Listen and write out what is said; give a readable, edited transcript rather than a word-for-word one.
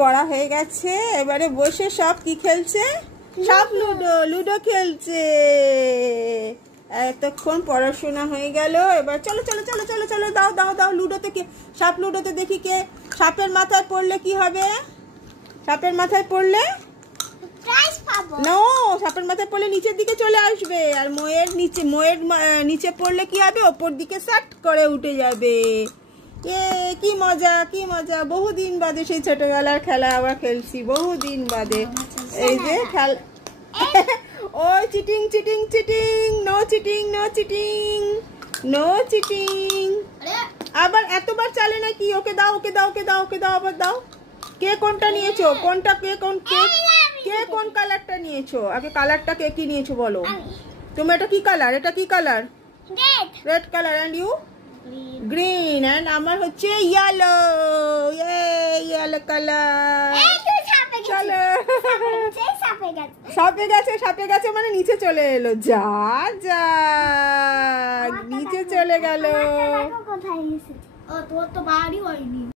পড়া হয়ে গেছে, এবারে বসে সব কি খেলছে? সব লুডো খেলছে। এতক্ষণ পড়াশোনা হয়ে গেল, এবার চলো চলো চলো চলো চলো, দাও দাও দাও লুডোতে। কে সাপ লুডোতে দেখি কে সাপের মাথায় পড়লে কি হবে? সাপের মাথায় পড়লে নো, সাপের মাথায় পড়লে নিচের দিকে চলে আসবে, আর ময়ের নিচে পড়লে কি হবে? ওপর দিকে সাট করে উঠে যাবে। কি মজা, কি মজা! বহুদিন বাদে সেই ছোটবেলার খেলা আবার খেলছি, বহুদিন বাদে। এই যে খেলা। ওই cheating cheating cheating, no cheating no cheating no cheating. আবার এতবার চালে নাকি? ওকে দাও ওকে দাও ওকে দাও ওকে দাও, আবার দাও। কে কোনটা নিয়েছো? কোনটা কে কোন কালারটা নিয়েছো? আগে কালারটা কে কি নিয়েছো বলো। তুমি এটা কি কালার? এটা কি colour? Red colour. And you? Green. And আমার হচ্ছে ইয়েলো। Yellow colour. চলো। সাপে গেছে মানে নিচে চলে এলো। যা যা, নিচে চলে গেল। তোর তো বাড়ি হয়নি।